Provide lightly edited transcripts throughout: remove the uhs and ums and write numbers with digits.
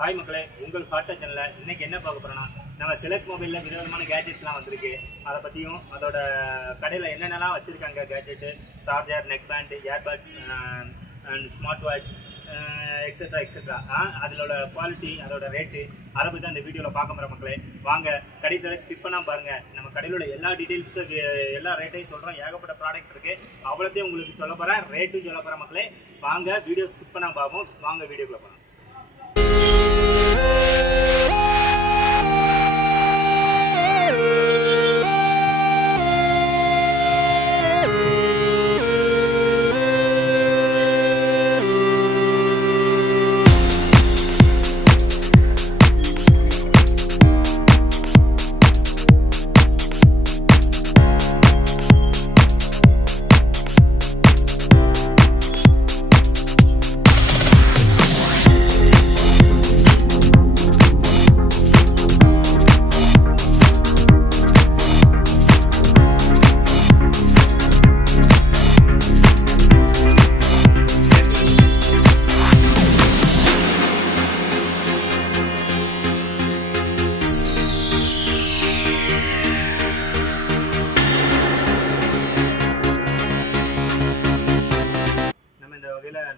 Hi மக்களே, உங்கள் ஹாட்டா சேனலில் இன்றைக்கி என்ன பார்க்க போகிறோன்னா, நம்ம திலக் மொபைலில் விதவிதமான கேட்ஜெட்ஸ்லாம் வந்திருக்கு. அதை பற்றியும் அதோட கடையில் என்னென்னலாம் வச்சுருக்காங்க gadget, charger, neck band, earbuds and smart watch etcetera etcetera, அதோட குவாலிட்டி, அதோட ரேட்டு, அதை பற்றி தான் இந்த வீடியோவில் பார்க்க போகிற மக்களே. வாங்க கடைசியில் ஸ்கிப் பண்ணாமல் பாருங்கள். நம்ம கடையில் உள்ள எல்லா டீட்டெயில்ஸும் எல்லா ரேட்டையும் சொல்கிறோம். ஏகப்பட்ட ப்ராடக்ட் இருக்குது, அவ்வளோத்தையும் உங்களுக்கு சொல்ல போகிறேன், ரேட்டும் சொல்ல போகிறேன் மக்களே. வாங்க வீடியோ ஸ்கிப் பண்ணாமல் பார்ப்போம். வாங்க வீடியோக்குள்ளே போகலாம்.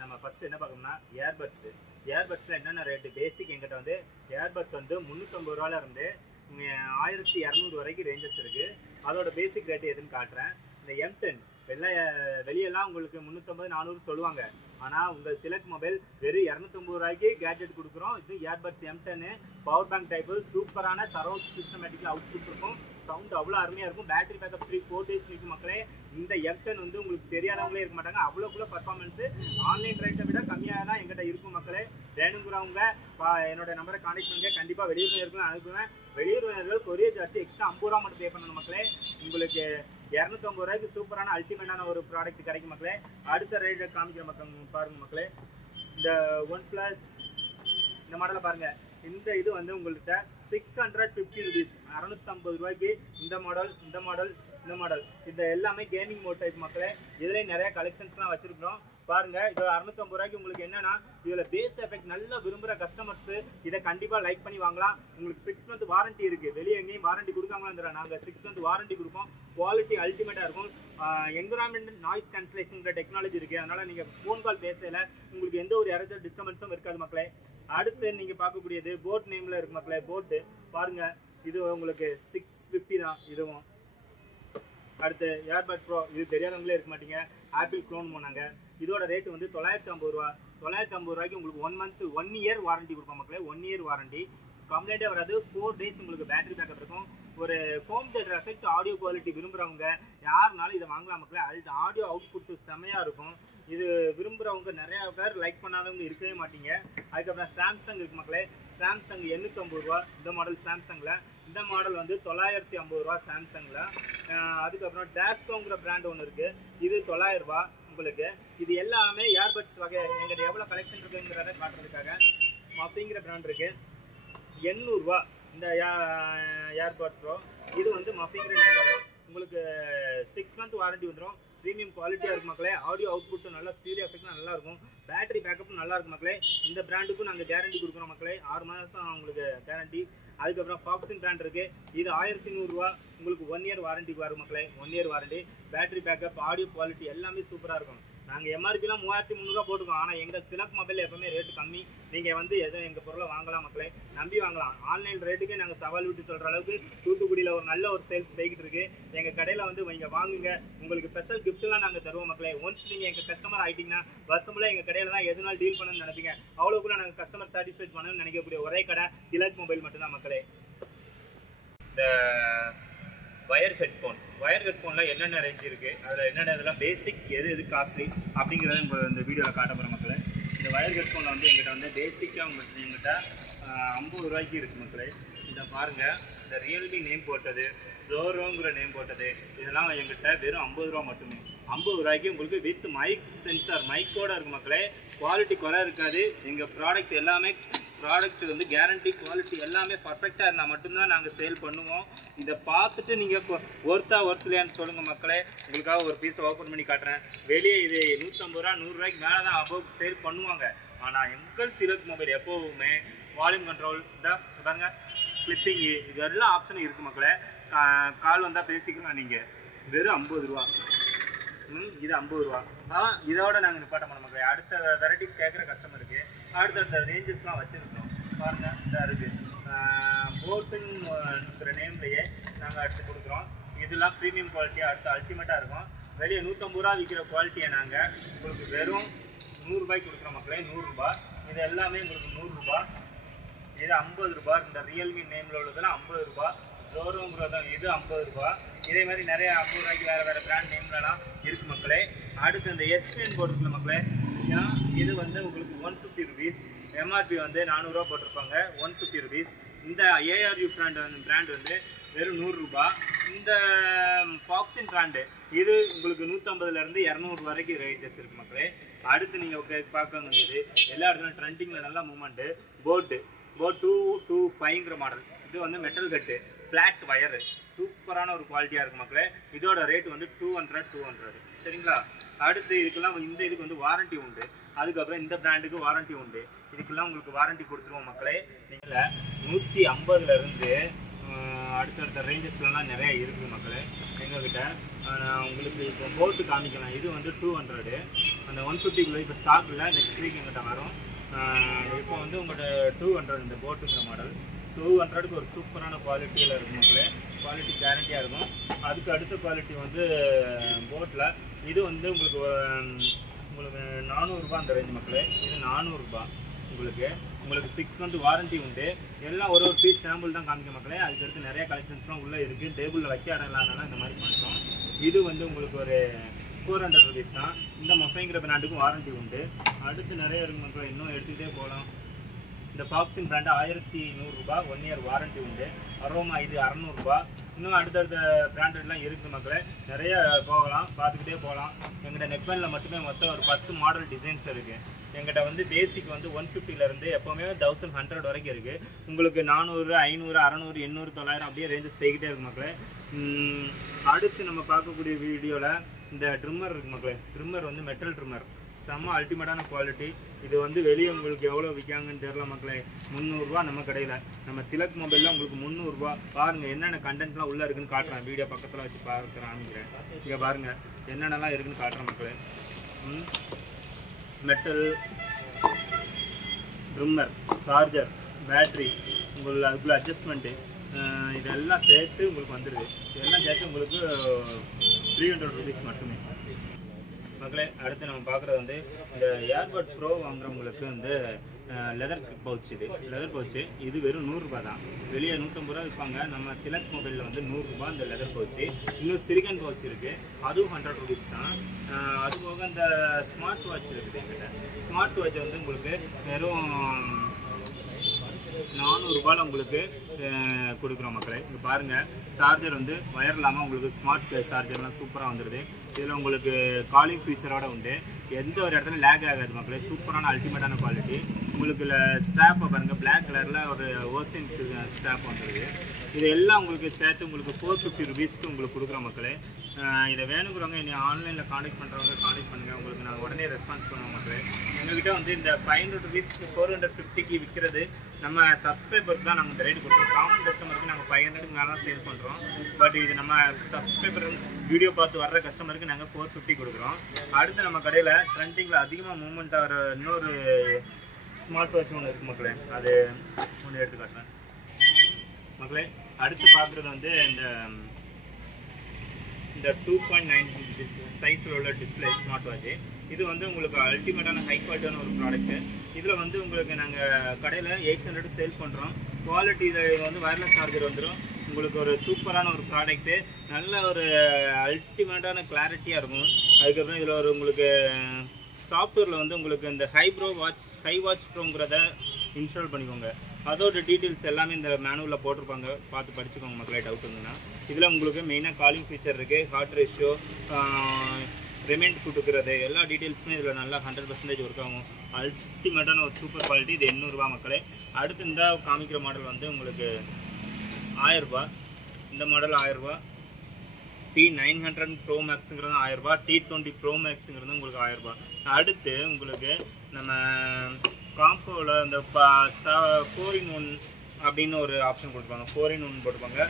நம்ம ஃபர்ஸ்ட் என்ன பார்க்கணும்னா இயர்பட்ஸில் என்னென்ன ரேட்டு பேசிக். எங்கிட்ட வந்து இயர்பட்ஸ் வந்து 350 ரூபாயில இருந்து 1200 வரைக்கும் ரேஞ்சஸ் இருக்குது. அதோட பேசிக் ரேட்டு எதுன்னு காட்டுறேன். இந்த M10 வெளியெல்லாம் உங்களுக்கு 350-400 சொல்லுவாங்க. ஆனால் உங்கள் திலக் மொபைல் வெறும் 250 ரூபாய்க்கு கேட்ஜெட் கொடுக்குறோம். இது earbuds M10 power bank type, சூப்பரான சரௌண்ட் சிஸ்டமேட்டிக்கில் அவுட்புட் இருக்கும். சவுண்ட் அவ்வளோ அருமையாக இருக்கும். பேட்டரி பேக்கப் 3-4 டேஸ் நிற்கும் மக்களே. இந்த M10 வந்து உங்களுக்கு தெரியாதவங்களே இருக்க மாட்டாங்க. அவ்வளோக்குள்ள பர்ஃபார்மன்ஸு ஆன்லைன் ரேட்டை விட கம்மியாக தான் எங்கிட்ட இருக்கும் மக்களே. வேணுங்கிறவங்க என்னோட நம்பரை கான்டெக்ட் பண்ணுங்க. கண்டிப்பாக வெளியூர் இருக்குன்னு அனுப்புவேன். வெளியூர் கொரியர் சார்ஜ் எக்ஸ்ட்ரா 50 ரூபா மட்டும் பே பண்ணணும் மக்களே. உங்களுக்கு 250 ரூபாய்க்கு சூப்பரான அல்டிமேட்டான ஒரு ப்ராடக்ட் கிடைக்கும் மக்களே. அடுத்த ரேட்டை காமிக்கிற மக்கள் பாருங்கள் மக்களே. இந்த OnePlus இந்த மாடலை பாருங்கள். இந்த இது வந்து உங்கள்கிட்ட 650 ருபீஸ், 650 ரூபாய்க்கு இந்த மாடல் இந்த எல்லாமே கேமிங் மோட் டைப் மக்களே. இதுலேயும் நிறைய கலெக்ஷன்ஸ்லாம் வச்சுருக்கிறோம் பாருங்கள். இது 650 ரூபாய்க்கு உங்களுக்கு என்னென்னா, இதில் பேஸ் எஃபெக்ட் நல்லா விரும்புகிற கஸ்டமர்ஸு இதை கண்டிப்பாக லைக் பண்ணி வாங்கலாம். உங்களுக்கு 6 மந்த் வாரண்ட்டி இருக்குது. வெளியே எங்கேயும் வாரண்ட்டி கொடுக்காங்களா? நாங்கள் 6 மந்த் வாரண்ட்டி கொடுப்போம். குவாலிட்டி அல்டிமேட்டாக இருக்கும். என்விரான்மெண்ட் நாய்ஸ் கேன்சலேஷனுங்கிற டெக்னாலஜி இருக்குது. அதனால் நீங்கள் ஃபோன் கால் பேசல உங்களுக்கு எந்த ஒரு எரர் டிஸ்டர்பன்ஸும் இருக்காது மக்களே. அடுத்து நீங்கள் பார்க்கக்கூடியது போட் நேமில் இருக்குது மக்களே. போட்டு பாருங்கள், இது உங்களுக்கு 650 தான் இதுவும். அடுத்து ஏர்பட் ப்ரோ, இது தெரியாதவங்களே இருக்க மாட்டீங்க. ஆப்பிள் க்ளோன் போனாங்க. இதோட ரேட்டு வந்து 950 ரூபா. 950 ரூபாய்க்கு உங்களுக்கு 1 இயர் வாரண்ட்டி கொடுப்போம் மக்களே. 1 இயர் வாரண்ட்டி, கம்ப்ளைண்ட்டே வராது. 4 டேஸ் உங்களுக்கு பேட்டரி பேக்கப் இருக்கும். ஒரு home theatre effect audio quality விரும்புகிறவங்க யாருனாலும் இதை வாங்கலாம் மக்களே. அது ஆடியோ அவுட்புட்டு செமையாக இருக்கும். இது விரும்புகிறவங்க நிறையா பேர், லைக் பண்ணாதவங்க இருக்கவே மாட்டீங்க. அதுக்கப்புறம் சாம்சங் இருக்குது மக்களே. சாம்சங் 850 ரூபா இந்த மாடல். சாம்சங்கில் இந்த மாடல் வந்து 950 ரூபா சாம்சங்கில். அதுக்கப்புறம் டேஸ்கோங்கிற பிராண்ட் ஒன்று இருக்குது. இது 900 ரூபா உங்களுக்கு. இது எல்லாமே ஏர்பட்ஸ் வகை. எங்கிட்ட எவ்வளோ கலெக்ஷன் இருக்குங்கிறத காட்டுறதுக்காக மஃபிங்கிற பிராண்ட் இருக்குது. 800 ரூபா இந்த ஏர்பட் ப்ரோ. இது வந்து மஃபிங்கிற நேம் வரும். உங்களுக்கு 6 மந்த் வாரண்ட்டி வந்துடும். ப்ரீமியம் குவாலிட்டியாக இருக்கும் மக்களே. ஆடியோ அவுட்புட்டும் நல்லா, ஸ்டீரியோ எஃபெக்ட்டும் நல்லா இருக்கும். பேட்டரி பேக்கப்பும் நல்லா இருக்கும் மக்களே. இந்த பிராண்டுக்கும் நாங்கள் கேரண்டி கொடுக்குறோம் மக்களே. 6 மாதம் உங்களுக்கு கேரண்டி. அதுக்கப்புறம் ஃபாக்ஸின் பிராண்ட் இருக்குது. இது 1100 ரூபா உங்களுக்கு 1 இயர் வாரண்டி வரும் மக்களே. 1 year warranty, battery backup, audio quality எல்லாமே சூப்பராக இருக்கும். நாங்கள் எம்ஆர்பிலாம் 3300 ரூபா போட்டுக்கோம். ஆனால் எங்கள் திலக் மொபைல் எப்பவுமே ரேட்டு கம்மி. நீங்கள் வந்து எதுவும் எங்கள் பொருளை வாங்கலாம் மக்களே, நம்பி வாங்கலாம். ஆன்லைன் ரேட்டுக்கே நாங்கள் சவால் விட்டு சொல்கிற அளவுக்கு தூத்துக்குடியில் ஒரு நல்ல ஒரு சேல்ஸ் போய்கிட்டு இருக்குது. எங்கள் கடையில் வந்து நீங்கள் வாங்குங்க, உங்களுக்கு ஸ்பெஷல் கிஃப்ட்லாம் நாங்கள் தருவோம் மக்களே. ஒன்ஸ் நீங்கள் எங்கள் கஸ்டமர் ஆகிட்டிங்கன்னா வருஷமுள்ள எங்கள் கடையில் தான் எதுனாலும் டீல் பண்ணணும்னு நினைப்பீங்க. அவ்வளோக்குள்ள நாங்கள் கஸ்டமர் சாட்டிஸ்ஃபைட் பண்ணணும்னு நினைக்கக்கூடிய ஒரே கடை திலக் மொபைல் மட்டும்தான் மக்களே. இந்த வயர் ஹெட்ஃபோனில் என்னென்ன ரேஞ்ச் இருக்குது, அதில் என்னென்ன இதெல்லாம் பேசிக், எது காஸ்ட்லி அப்படிங்கிறத இந்த வீடியோவில் காட்ட போகிற மக்களே. இந்த வயர் ஹெட்ஃபோனில் வந்து எங்கிட்ட வந்து பேசிக்காக எங்கிட்ட 50 ரூபாய்க்கு இருக்குது மக்களே. இதை பாருங்கள், இந்த ரியல்மி நேம் போட்டது, ஜோரோங்கிற நேம் போட்டது, இதெல்லாம் எங்கிட்ட வெறும் 50 ரூபா மட்டுமே. 50 ரூபாய்க்கு உங்களுக்கு வித் மைக் சென்சார், மைக்கோடு இருக்குது மக்களே. குவாலிட்டி குறை இருக்காது. எங்கள் ப்ராடக்ட் எல்லாமே ப்ராடக்ட் வந்து கேரண்டி, குவாலிட்டி எல்லாமே பர்ஃபெக்டாக இருந்தால் மட்டும்தான் நாங்கள் சேல் பண்ணுவோம். இதை பார்த்துட்டு நீங்கள் ஒர்த்லையான்னு சொல்லுங்கள் மக்களே. உங்களுக்காக ஒரு பீஸை ஓப்பன் பண்ணி காட்டுறேன். வெளியே இது 150 ரூபா 100 ரூபாய்க்கு மேலே தான் அபோவ் சேல் பண்ணுவாங்க. ஆனால் எங்கள் திலக் மொபைல் எப்போவுமே வால்யூம் கண்ட்ரோல் பாருங்க, கிளிப்பிங், இது எல்லா ஆப்ஷனும் இருக்குது மக்களே. கால் வந்தால் பேசிக்கலாம் நீங்கள். வெறும் 50 ரூபா. இது 50 ரூபா. இதோட நாங்கள் நிப்பாட்ட மாட்டோம் மக்களே. அடுத்த வெரைட்டிஸ் கேட்குற கஸ்டமருக்கு அடுத்தடுத்த ரேஞ்சஸ்லாம் வச்சுருக்கோம். பாருங்கள், இதாக இருக்குது. போட்டுங்கிற நேம்லேயே நாங்கள் அடுத்து கொடுக்குறோம். இதெல்லாம் ப்ரீமியம் குவாலிட்டியாக அடுத்து அல்டிமேட்டாக இருக்கும். வெளியே 150 ரூபா விற்கிற குவாலிட்டியை நாங்கள் உங்களுக்கு வெறும் 100 ரூபாய்க்கு கொடுக்குறோம் மக்களே. 100 ரூபா. இது எல்லாமே உங்களுக்கு 100 ரூபா. இது 50 ரூபா. இந்த ரியல்மி நேமில் உள்ளதெல்லாம் 50 ரூபா. ஜோரோங்கிறதும் இது 50 ரூபா. இதே மாதிரி நிறைய 50 ரூபாய்க்கு வேறு பிராண்ட் நேம்லலாம் இருக்குது மக்களே. அடுத்து இந்த எஸ்பிஎன் போட்டுருக்குல மக்களே, இது வந்து உங்களுக்கு 150 ருபீஸ். எம்ஆர்பி வந்து 400 ரூபா போட்டிருப்பாங்க. 150 ருபீஸ். இந்த ஏஆர்யூ பிராண்ட் வந்து வெறும் 100 ரூபா. இந்த ஃபாக்ஸின் பிராண்டு இது உங்களுக்கு 150லேருந்து 200 வரைக்கும் ரேஞ்சஸ் இருக்குது மக்களே. அடுத்து நீங்கள் பார்க்க வேண்டியது எல்லா இடத்துலையும் ட்ரெண்டிங்கில் நல்ல மூமெண்ட்டு போட் 225ங்கிற மாடல். இது வந்து மெட்டல் கட்டு, ஃப்ளாட் வயரு, சூப்பரான ஒரு குவாலிட்டியாக இருக்குது மக்களே. இதோட ரேட் வந்து 200 சரிங்களா. அடுத்து இதுக்கெல்லாம் இதுக்கு வந்து வாரண்ட்டி உண்டு. அதுக்கப்புறம் இந்த பிராண்டுக்கு வாரண்ட்டி உண்டு. இதுக்கெல்லாம் உங்களுக்கு வாரண்ட்டி கொடுத்துருவோம் மக்களே. நீங்கள் 150லேருந்து அடுத்தடுத்த ரேஞ்சஸ்லாம் நிறையா இருக்குது மக்களே எங்ககிட்ட. உங்களுக்கு இப்போ போட்டு காமிக்கலாம். இது வந்து 200. அந்த 150 இப்போ ஸ்டாக் இல்லை, நெக்ஸ்ட் வீக் எங்கிட்ட வரும். இப்போ வந்து உங்கள்கிட்ட 200 இந்த போட்டுங்கிற மாடல் 200க்கு ஒரு சூப்பரான குவாலிட்டியில் இருக்கும் மக்களே. குவாலிட்டி கேரண்டியாக இருக்கும். அதுக்கு அடுத்த குவாலிட்டி வந்து போட்டில் இது வந்து உங்களுக்கு 400 ரூபா அந்த ரேஞ்ச் மக்களே. இது 400 ரூபா. உங்களுக்கு 6 மந்த் வாரண்ட்டி உண்டு. எல்லாம் ஒரு பீஸ் சாம்பிள் தான் காமிக்க மக்களே. அதுக்கடுத்து நிறைய கலெக்ஷன்ஸ்லாம் உள்ளே இருக்குது. டேபிளில் வைக்க இடம் இல்லாதனால இந்த மாதிரி பண்ணுறோம். இது வந்து உங்களுக்கு ஒரு 400 ருபீஸ் தான். இந்த மொஃபைங்கிற பிராண்டுக்கும் வாரண்ட்டி உண்டு. அடுத்து நிறைய இருக்குது மக்களே, இன்னும் எடுத்துக்கிட்டே போகலாம். இந்த ஃபாக்ஸின் பிராண்டு 1100 ரூபா, 1 இயர் வாரண்ட்டி உண்டு. அரோமா இது 600 ரூபா. இன்னும் அடுத்தடுத்த பிராண்டட்லாம் இருக்குது மக்களே. நிறைய போகலாம், பார்த்துக்கிட்டே போகலாம். எங்கிட்ட நெக்பேனில் மட்டுமே மொத்தம் ஒரு 10 மாடல் டிசைன்ஸ் இருக்குது. எங்கிட்ட வந்து பேசிக் வந்து 150லேருந்து எப்போவுமே 1100 வரைக்கும் இருக்குது. உங்களுக்கு 400, 500, 600, 800, 900 அப்படியே ரேஞ்சஸ் போய்கிட்டே இருக்குது மக்களே. அடுத்து நம்ம பார்க்கக்கூடிய வீடியோவில் இந்த ட்ரிம்மர் இருக்குது மக்களே. ட்ரிம்மர் வந்து மெட்டல் ட்ரிம்மர், செம்ம அல்டிமேட்டான குவாலிட்டி. இது வந்து வெளியே உங்களுக்கு எவ்வளோ விற்காங்கன்னு தெரில மக்களே. 300 ரூபா நம்ம கடையில். நம்ம திலக் மொபைலில் உங்களுக்கு 300 ரூபா. பாருங்கள் என்னென்ன கண்டென்ட்லாம் உள்ளே இருக்குன்னு காட்டுறேன். வீடியோ பக்கத்தில் வச்சு காமிக்கிறேன். இங்கே பாருங்கள் என்னென்னலாம் இருக்குன்னு காட்டுறேன் மக்களே. மெட்டல் ட்ரிம்மர், சார்ஜர், பேட்ரி, அதுக்குள்ள அட்ஜஸ்ட்மெண்ட்டு, இதெல்லாம் சேர்த்து உங்களுக்கு வந்துடுது. இதெல்லாம் சேர்த்து உங்களுக்கு 300 ருபீஸ் மட்டுமே மக்களே. அடுத்து நம்ம பார்க்குறது வந்து இந்த ஏர்பட் ப்ரோ வாங்குறவங்களுக்கு வந்து லெதர் பவுச். இது லெதர் பவுச்சு. இது வெறும் 100 ரூபா தான். வெளியே 150 ரூபா விற்பாங்க. நம்ம திலக் மொபைலில் வந்து 100 ரூபா இந்த லெதர் பவுச்சு. இன்னும் சிலிகன் பவுச் இருக்குது, அதுவும் 100 ருபீஸ் தான். அதுபோக இந்த ஸ்மார்ட் வாட்ச் இருக்குது என்கிட்ட. ஸ்மார்ட் வாட்ச் வந்து உங்களுக்கு வெறும் 400 ரூபாயில் உங்களுக்கு கொடுக்குறோம் மக்களே. இங்கே பாருங்கள், சார்ஜர் வந்து வயர் இல்லாமல் உங்களுக்கு ஸ்மார்ட் சார்ஜர்லாம் சூப்பராக வந்துடுது. இதில் உங்களுக்கு காலிங் ஃபீச்சரோடு உண்டு. எந்த ஒரு இடத்துல லேக் ஆகாது மக்களே. சூப்பரான அல்டிமேட்டான குவாலிட்டி. உங்களுக்கு ஸ்ட்ராப்பை பாருங்கள், பிளாக் கலரில் ஒரு ஓசின் ஸ்ட்ராப் வந்துடுது. இது எல்லாம் உங்களுக்கு சேர்த்து உங்களுக்கு 450 ருபீஸ்க்கு உங்களுக்கு கொடுக்குறோம் மக்களே. இதை வேணுங்கிறவங்க என்னை ஆன்லைனில் காண்டாக்ட் பண்ணுறவங்க காண்டாக்ட் பண்ணுங்கள். உங்களுக்கு நாங்கள் உடனே ரெஸ்பான்ஸ் பண்ணுவோம் மக்களே. எங்கள்கிட்ட வந்து இந்த 500 ருபீஸ்க்கு 450க்கு விற்கிறது நம்ம சப்ஸ்கிரைபருக்கு தான் நாங்கள் இந்த ரேட்டு கொடுக்குறோம். காமன் கஸ்டமருக்கு நாங்கள் 500க்கு மேலே தான் சேல் பண்ணுறோம். பட் இது நம்ம சப்ஸ்கிரைபர் வீடியோ பார்த்து வர்ற கஸ்டமருக்கு நாங்கள் 450 கொடுக்குறோம். அடுத்து நம்ம கடையில் ட்ரெண்டிங்கில் அதிகமாக மூவ்மெண்ட் ஆகிற இன்னொரு ஸ்மார்ட் வாட்ச் ஒன்று இருக்குது மக்களே. அது ஒன்று எடுத்து காட்டுறேன் மக்களே. அடுத்து பார்க்குறது வந்து இந்த 2.9 சைஸில் உள்ள டிஸ்பிளே ஸ்மார்ட் வாட்ச். இது வந்து உங்களுக்கு அல்டிமேட்டான ஹை குவாலிட்டியான ஒரு ப்ராடக்ட்டு. இதில் வந்து உங்களுக்கு நாங்கள் கடையில் 800 சேல் பண்ணுறோம். குவாலிட்டி இதில் வந்து வயர்லெஸ் சார்ஜர் வந்துடும். உங்களுக்கு ஒரு சூப்பரான ஒரு ப்ராடக்ட்டு, நல்ல ஒரு அல்டிமேட்டான கிளாரிட்டியாக இருக்கும். அதுக்கப்புறம் இதில் ஒரு உங்களுக்கு சாஃப்ட்வேரில் வந்து உங்களுக்கு இந்த ஹை வாட்ச் ப்ரோங்கிறத இன்ஸ்டால் பண்ணிக்கோங்க. அதோட டீட்டெயில்ஸ் எல்லாமே இந்த மேனுவலில் போட்டிருப்பாங்க, பார்த்து படிச்சுக்கோங்க மக்களே. டவுட் இருந்ததுன்னா இதில் உங்களுக்கு மெயினாக காலிங் ஃபீச்சர் இருக்குது, ஹார்ட் ரேஷியோ, ரிமைண்ட் கொடுக்குறது, எல்லா டீட்டெயில்ஸுமே இதில் நல்லா 100% ஒர்க் ஆகும். அல்டிமேட்டான ஒரு சூப்பர் குவாலிட்டி. இது 800 ரூபா மக்களே. அடுத்து இந்த காமிக்கிற மாடல் வந்து உங்களுக்கு 1000 ரூபா. இந்த மாடல் 1000 ரூபா. T900 ப்ரோ மேக்ஸுங்கிறது 1000 ரூபா. T20 ப்ரோ மேக்ஸுங்கிறது உங்களுக்கு 1000 ரூபா. அடுத்து உங்களுக்கு நம்ம காம்போவில் இந்த 4-in-1 அப்படின்னு ஒரு ஆப்ஷன் கொடுப்பாங்க. 4-in-1 போட்டுப்பாங்க.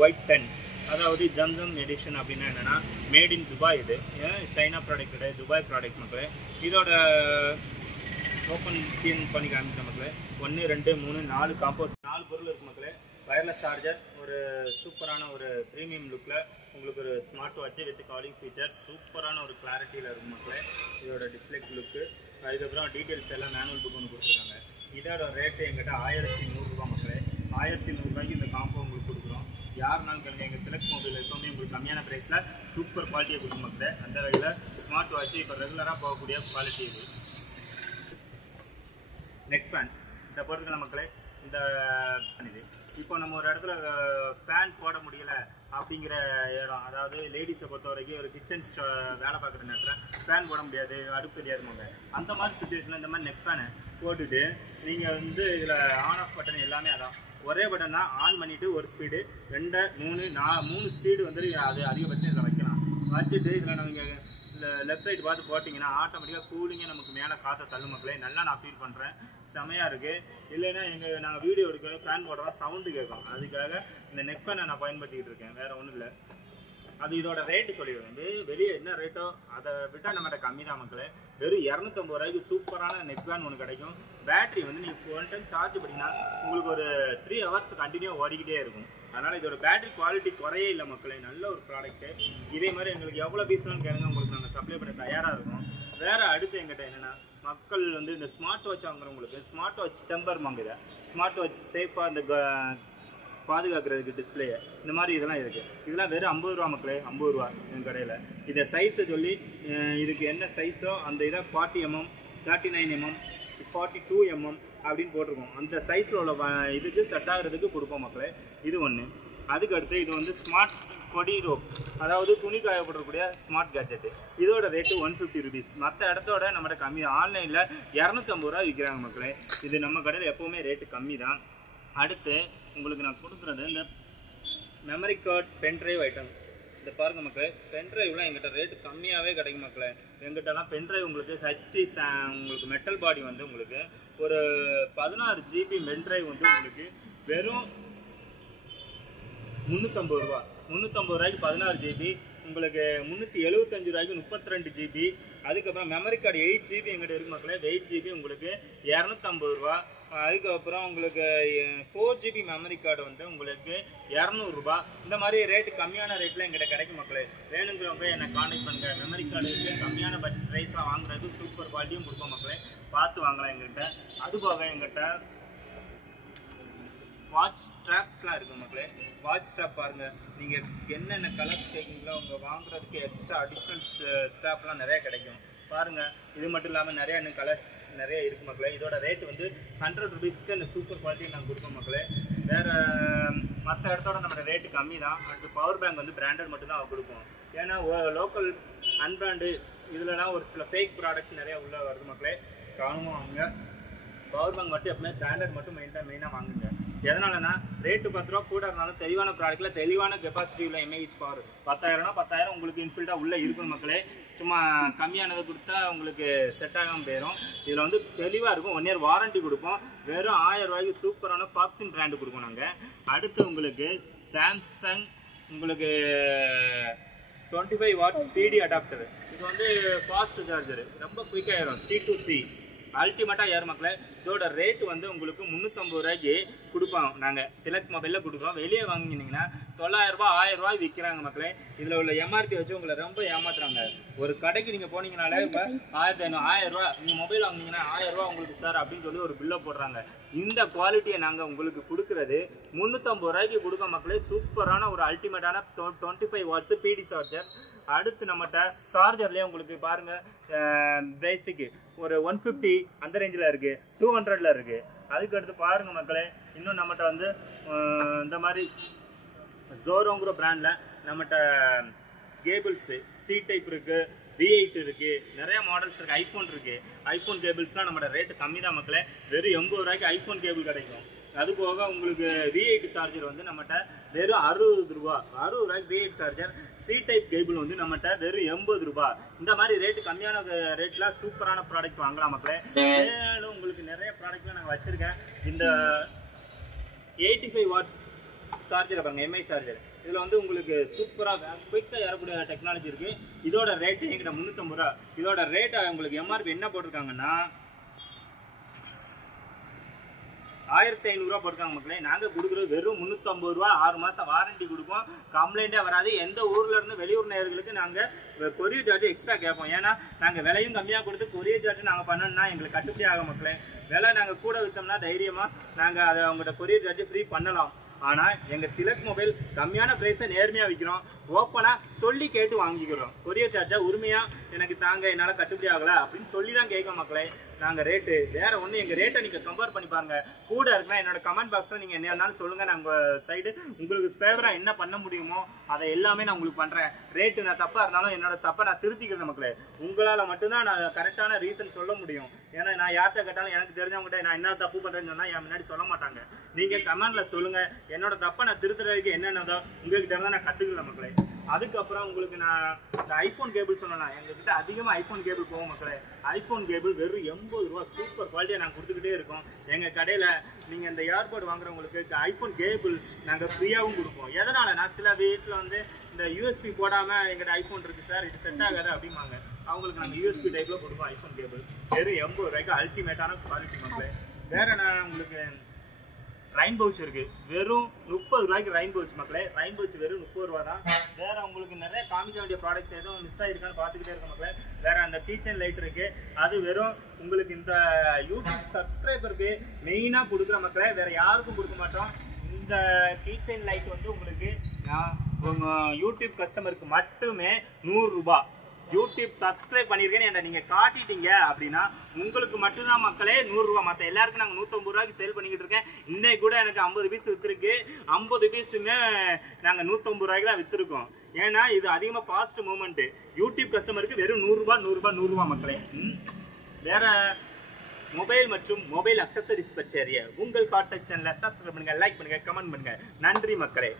ஒயிட் பென், அதாவது ஜம்சம் எடிஷன் அப்படின்னா என்னென்னா மேட் இன் துபாய். இது சைனா ப்ராடக்ட் கிடையாது, துபாய் ப்ராடக்ட் மக்களே. இதோட ஓப்பன் பண்ணி காமிக்கிற மக்களே. 1 2 3 4 காம்போ, 4 பொருள் இருக்குது மக்களே. வயர்லெஸ் சார்ஜர், ஒரு சூப்பரான ஒரு ப்ரீமியம் லுக்கில் உங்களுக்கு ஒரு smart watch with calling feature, சூப்பரான ஒரு கிளாரிட்டியில் இருக்கும் மக்களே இதோட டிஸ்பிளே லுக்கு. அதுக்கப்புறம் டீட்டெயில்ஸ் எல்லாம் மேனுவல் புக் ஒன்று கொடுத்துருக்காங்க. இதோட ரேட்டு எங்கிட்ட 1100 ரூபா மக்களே. 1100 ரூபாய்க்கு இந்த காம்போ உங்களுக்கு கொடுக்குறோம். யாருனாலும் கேளுங்க, எங்கள் திலக் மொபைல் எப்பவுமே உங்களுக்கு கம்மியான ப்ரைஸில் சூப்பர் குவாலிட்டியை கொடுக்கும் மக்களே. அந்த வகையில் ஸ்மார்ட் வாட்ச் இப்போ ரெகுலராக போகக்கூடிய குவாலிட்டி இது. நெக் ஃபேன் இந்த பொறுத்துக்கிற மக்களே. இந்த இது இப்போ நம்ம ஒரு இடத்துல ஃபேன் போட முடியல அப்படிங்கிற இடம், அதாவது லேடிஸை பொறுத்த வரைக்கும் ஒரு கிச்சன் வேலை பார்க்குற நேரத்தில் ஃபேன் போட முடியாது, அடுப்பு தெரியாதுமாங்க. அந்த மாதிரி சுச்சுவேஷனில் இந்த மாதிரி நெக் ஃபேனை போட்டுட்டு நீங்கள் வந்து இதில் ஆன் ஆஃப் பட்டன் எல்லாமே அதான் ஒரே பட்டன் தான். ஆன் பண்ணிவிட்டு ஒரு ஸ்பீடு, 2 3 3 ஸ்பீடு வந்து அது அதிகபட்சம் இதில் வைக்கலாம். வச்சுட்டு இதில் நீங்கள் லெஃப்ட் ரைட் பார்த்து போட்டிங்கன்னா ஆட்டோமேட்டிக்காக கூலிங்காக நமக்கு மேலே காற்றை தள்ளும் மக்களே. நல்லா நான் ஃபீல் பண்ணுறேன், செமையாக இருக்குது. இல்லைன்னா நாங்கள் வீடியோ எடுக்க ஃபேன் போடுறோம், சவுண்டு கேட்கும். அதுக்காக இந்த நெக் ஃபேனை நான் பயன்படுத்திக்கிட்டு இருக்கேன், வேறு ஒன்றும் இல்லை. அது இதோட ரேட்டு சொல்லிடுவேன். வெளியே என்ன ரேட்டோ அதை விட்டால் நம்மகிட்ட கம்மி தான் மக்களே. வெறும் 250 ரூபாய்க்கு சூப்பரான நெக் ஃபேன் ஒன்று கிடைக்கும். பேட்டரி வந்து நீங்கள் 1 டைம் சார்ஜ் பண்ணிங்கன்னா உங்களுக்கு ஒரு 3 ஹவர்ஸ் கண்டினியூ ஓடிக்கிட்டே இருக்கும். அதனால் இதோட பேட்டரி குவாலிட்டி குறையே இல்லை மக்களே, நல்ல ஒரு ப்ராடக்ட்டு. இதே மாதிரி எங்களுக்கு எவ்வளோ பீஸ்லாம் கேளுங்க, உங்களுக்கு நாங்கள் சப்ளை பண்ண தயாராக இருக்கும். வேறு அடுத்து எங்கிட்ட என்னென்னா, மக்கள் வந்து இந்த ஸ்மார்ட் வாட்ச் வாங்குறவங்களுக்கு ஸ்மார்ட் வாட்ச் டெம்பர் வாங்குது. ஸ்மார்ட் வாட்ச் சேஃபாக இந்த பாதுகாக்கிறதுக்கு டிஸ்பிளே, இந்த மாதிரி இதெல்லாம் இருக்குது. இதெல்லாம் வெறும் 50 ரூபா மக்களே, 50 ரூபா எங்கள் கடையில். இதை சைஸை சொல்லி இதுக்கு என்ன சைஸோ அந்த இதை 40 mm, 39 mm, 42 mm அப்படின்னு போட்டிருக்கோம். அந்த சைஸில் உள்ள இதுக்கு செட் ஆகிறதுக்கு கொடுப்போம் மக்களே. இது ஒன்று. அதுக்கடுத்து இது வந்து ஸ்மார்ட் கொடி ரோப், அதாவது துணி காயப்படக்கூடிய ஸ்மார்ட் கேட்ஜெட்டு. இதோட ரேட்டு 150 ருபீஸ். மற்ற இடத்தோட நம்மகிட்ட கம்மி. ஆன்லைனில் 250 ரூபா விற்கிறாங்க மக்களே. இது நம்ம கடையில் எப்போவுமே ரேட்டு கம்மி தான். அடுத்து உங்களுக்கு நான் கொடுக்குறது இந்த மெமரி கார்டு பென்ட்ரைவ் ஐட்டம். இந்த பாருங்கள் மக்களே, பென்ட்ரைவ்லாம் எங்கிட்ட ரேட்டு கம்மியாகவே கிடைக்கும் மக்களே. எங்கிட்டலாம் பென்ட்ரைவ் உங்களுக்கு ஹெச்டி உங்களுக்கு மெட்டல் பாடி வந்து உங்களுக்கு ஒரு 16 GB பென்ட்ரைவ் வந்து உங்களுக்கு வெறும் 350 ரூபா. 350 ரூபாய்க்கு 16 GB, உங்களுக்கு 375 ரூபாய்க்கு 32 GB. அதுக்கப்புறம் மெமரி கார்டு 8 GB எங்கிட்ட இருக்கு மக்களே. 8 GB உங்களுக்கு 250 ரூபா. அதுக்கப்புறம் உங்களுக்கு 4 GB மெமரி கார்டு வந்து உங்களுக்கு 200 ரூபா. இந்த மாதிரி ரேட்டு கம்மியான ரேட்டில் எங்கிட்ட கிடைக்கும் மக்களே. வேணுங்கிறவங்க என்னை கான்டாக்ட் பண்ணுங்கள். மெமரி கார்டு இருக்குது, கம்மியான பட்ஜெட் ப்ரைஸாக வாங்குறது சூப்பர் குவாலிட்டியும் கொடுப்போம் மக்களே. பார்த்து வாங்கலாம் எங்கிட்ட. அதுபோக எங்கிட்ட வாட்ச் ஸ்ட்ராப்ஸ்லாம் இருக்குது மக்களே. வாட்ச் ஸ்ட்ராப் பாருங்கள், நீங்கள் என்னென்ன கலர்ஸ் கேட்குங்களோ அவங்க வாங்குறதுக்கு எக்ஸ்ட்ரா அடிஷ்னல் ஸ்ட்ராப்லாம் நிறையா கிடைக்கும் பாருங்கள். இது மட்டும் இல்லாமல் நிறையா இன்னும் கலர்ஸ் நிறைய இருக்குது மக்களே. இதோட ரேட் வந்து 100 ருபீஸ்க்கு இந்த சூப்பர் குவாலிட்டி நாங்கள் கொடுப்போம் மக்களே. வேறு மற்ற இடத்தோட நம்மளோட ரேட்டு கம்மி தான். அடுத்து பவர் பேங்க் வந்து பிராண்டட் மட்டும் தான் கொடுப்போம். ஏன்னா லோக்கல் அன்பிராண்டு இதுலலாம் ஒரு சில ஃபேக் ப்ராடக்ட் நிறையா உள்ளே வருது மக்களே, கவனமாக வாங்குங்க. பவர் பேங்க் மட்டும் எப்பவுமே பிராண்டட் மட்டும் மெயினாக வாங்குங்க. எதனாலனா ரேட்டு 10 ரூபா கூட இருந்தாலும் தெளிவான ப்ராடக்ட்டில் தெளிவான கெப்பாசிட்டி உள்ள எம்ஏஹெச் பவர் 10,000னா 10,000 உங்களுக்கு இன்ஃபில்டாக உள்ளே இருக்கணும் மக்களே. சும்மா கம்மியானதை கொடுத்தா உங்களுக்கு செட் ஆகாமல் போயிடும். இதில் வந்து தெளிவாக இருக்கும். 1 இயர் வாரண்ட்டி கொடுப்போம். வெறும் 1000 ரூபாய்க்கு சூப்பரான ஃபாக்ஸின் பிராண்டு கொடுப்போம் நாங்கள். அடுத்து உங்களுக்கு சாம்சங் உங்களுக்கு 25 வாட்ஸ் பிடி அடாப்டர். இது வந்து ஃபாஸ்ட் சார்ஜரு, ரொம்ப குயிக்காக ஆயிரும். C2C அல்டிமேட்டாக ஏர் மக்களே. இதோட ரேட்டு வந்து உங்களுக்கு 350 ரூபாய்க்கு கொடுப்போம். நாங்கள் திலக் மொபைலில் கொடுக்குறோம். வெளியே வாங்கினீங்கன்னா 900 ரூபா 1000 ரூபாய் விற்கிறாங்க மக்களே. இதில் உள்ள எம்ஆர்பி வச்சு உங்களை ரொம்ப ஏமாத்துறாங்க. ஒரு கடைக்கு நீங்கள் போனீங்கனாலே இப்போ 1500 1000 ரூபா, நீங்கள் மொபைல் வாங்கினீங்கன்னா 1000 ரூபா உங்களுக்கு சார் அப்படின்னு சொல்லி ஒரு பில்லை போடுறாங்க. இந்த குவாலிட்டியை நாங்கள் உங்களுக்கு கொடுக்குறது 350 ரூபாய்க்கு கொடுக்க மக்களே. சூப்பரான ஒரு அல்டிமேட்டான 25 வாட்ஸ் பிடி சார்ஜர். அடுத்து நம்மகிட்ட சார்ஜர்லேயே உங்களுக்கு பாருங்கள், பேசிக்கு ஒரு 150 அந்த ரேஞ்சில் இருக்குது, 200ல் இருக்குது. அதுக்கு அடுத்து பாருங்கள் மக்களே, இன்னும் நம்மகிட்ட வந்து இந்த மாதிரி ஜோரோங்கிற பிராண்டில் நம்மகிட்ட கேபிள்ஸு C டைப் இருக்குது, V8 இருக்குது, நிறைய மாடல்ஸ் இருக்குது. ஐஃபோன் இருக்குது. ஐஃபோன் கேபிள்ஸ்லாம் நம்மளோட ரேட்டு கம்மி தான் மக்களே. வெறும் 80 ரூபாய்க்கு ஐஃபோன் கேபிள் கிடைக்கும். அது போக உங்களுக்கு V8 சார்ஜர் வந்து நம்மகிட்ட வெறும் 60 ரூபா. 60 ரூபாய்க்கு V8 charger. C type cable வந்து நம்மகிட்ட வெறும் 80 ரூபாய். இந்த மாதிரி ரேட்டு கம்மியான ரேட்ல சூப்பரான ப்ராடக்ட் வாங்கலாம் மக்களே. மேலும் உங்களுக்கு நிறைய ப்ராடக்ட்லாம் நாங்கள் வச்சிருக்கேன். இந்த 85 வாட்ஸ் சார்ஜர் பாருங்க, MI சார்ஜர். இதில் வந்து உங்களுக்கு சூப்பராக குயிக்காக ஏறக்கூடிய டெக்னாலஜி இருக்குது. இதோட ரேட்டு என்கிட்ட 350 ரூபா. இதோட ரேட்டை உங்களுக்கு MRP என்ன போட்டிருக்காங்கன்னா 1500 ரூபா போட்டிருக்காங்க மக்களே. நாங்கள் கொடுக்குறது வெறும் 350 ரூபா. 6 மாதம் வாரண்டி கொடுப்போம். கம்ப்ளைண்ட்டே வராது. எந்த ஊரில் இருந்து வெளியூர் நேயர்களுக்கு நாங்கள் கொரியர் சார்ஜ் எக்ஸ்ட்ரா கேட்போம். ஏன்னா நாங்கள் விலையும் கம்மியாக கொடுத்து கொரியர் சார்ஜ் நாங்கள் பண்ணோம்னா எங்களுக்கு கட்டுப்படி ஆகும் மக்களே. விலை நாங்கள் கூட விற்றோம்னா தைரியமாக நாங்கள் அதை அவங்கள்ட்ட கொரியர் சார்ஜ் ஃப்ரீ பண்ணலாம். ஆனால் எங்கள் திலக் மொபைல் கம்மியான ப்ரைஸை நேர்மையாக விற்கிறோம். ஓப்பனாக சொல்லி கேட்டு வாங்கிக்கிறோம். கொரியர் சார்ஜை உரிமையாக எனக்கு தாங்க, என்னால் கட்டுப்படி ஆகலை அப்படின்னு சொல்லி தான் கேட்க மக்களே. நாங்கள் ரேட்டு வேறு ஒன்று, எங்கள் ரேட்டை நீங்கள் கம்பேர் பண்ணி பாருங்கள். கூட இருக்குன்னா என்னோட கமெண்ட் பாக்ஸில் நீங்கள் என்னன்னாலும் சொல்லுங்கள். நாங்கள் சைடு உங்களுக்கு ஃபேவராக என்ன பண்ண முடியுமோ அதை எல்லாமே நான் உங்களுக்கு பண்ணுறேன். ரேட்டு நான் தப்பாக இருந்தாலும் என்னோட தப்பை நான் திருத்திக்கிறேன் மக்களே. உங்களால் மட்டும்தான் நான் கரெக்டான ரீசன் சொல்ல முடியும். ஏன்னா நான் யார்கிட்ட கேட்டாலும் எனக்கு தெரிஞ்சவங்ககிட்ட நான் என்ன தப்பு பண்ணுறேன்னு சொன்னால் என் முன்னாடி சொல்ல மாட்டாங்க. நீங்கள் கமெண்டில் சொல்லுங்கள். என்னோட தப்பை நான் திருத்துறதுக்கு என்னென்னதோ உங்கள்கிட்ட இருந்தால் நான் கற்றுக்கிறேன் மக்களே. அதுக்கப்புறம் உங்களுக்கு நான் இந்த ஐஃபோன் கேபிள் சொன்னேன். எங்ககிட்ட அதிகமாக ஐஃபோன் கேபிள் போகும் மக்களே. ஐஃபோன் கேபிள் வெறும் 80 ரூபா சூப்பர் குவாலிட்டியாக நாங்கள் கொடுத்துக்கிட்டே இருக்கோம். எங்கள் கடையில் நீங்கள் இந்த ஏர்போர்ட் வாங்குறவங்களுக்கு ஐஃபோன் கேபிள் நாங்கள் ஃப்ரீயாகவும் கொடுப்போம். எதனால் நான் சில வீட்டில் வந்து இந்த USB போடாமல் எங்கிட்ட ஐஃபோன் இருக்குது சார், இது செட் ஆகாது அப்படிம்பாங்க. அவங்களுக்கு நாங்கள் USB டைப்பில் கொடுப்போம் ஐஃபோன் கேபிள். வெறும் 80 ரூபாய்க்கு அல்டிமேட்டான குவாலிட்டி மக்களே. வேறு நான் உங்களுக்கு ரைன் பவுச் இருக்குது. வெறும் 30 ரூபாய்க்கு ரைன் பவுச் மக்களே. ரைன் பவுச் வெறும் 30 ரூபா தான். வேறு உங்களுக்கு நிறைய காமிக்க வேண்டிய ப்ராடக்ட் எதுவும் மிஸ் ஆகிருக்கான்னு பார்த்துக்கிட்டே இருக்க மக்களே. வேறு அந்த கிச்சன் லைட் இருக்குது. அது வெறும் உங்களுக்கு இந்த யூடியூப் சப்ஸ்கிரைபருக்கு மெயினாக கொடுக்குற மக்களே. வேறு யாருக்கும் கொடுக்க மாட்டோம். இந்த கிச்சன் லைட் வந்து உங்களுக்கு உங்கள் யூடியூப் கஸ்டமருக்கு மட்டுமே 100 ரூபா. யூடியூப் சப்ஸ்கிரைப் பண்ணியிருக்கேன்னு நீங்கள் காட்டிட்டீங்க அப்படின்னா உங்களுக்கு மட்டும்தான் மக்களே 100 ரூபா. மற்ற எல்லாருக்கும் நாங்கள் 150 ரூபாய்க்கு சேல் பண்ணிக்கிட்டு இருக்கேன். இன்னைக்கு கூட எனக்கு 50 பீஸ் விற்றுருக்கு. 50 பீஸுமே நாங்கள் 150 ரூபாய்க்கு தான் விற்றுருக்கோம். ஏன்னா இது அதிகமாக ஃபாஸ்ட் மூவ்மெண்ட்டு. யூடியூப் கஸ்டமருக்கு வெறும் 100 ரூபா 100 ரூபா 100 ரூபா மக்களே. வேறு மொபைல் மற்றும் மொபைல் அக்சசரிஸ் பற்றிய உங்கள் கான்டாக்ட் சேனலை சப்ஸ்கிரைப் பண்ணுங்கள், லைக் பண்ணுங்கள், கமெண்ட் பண்ணுங்கள். நன்றி மக்களே.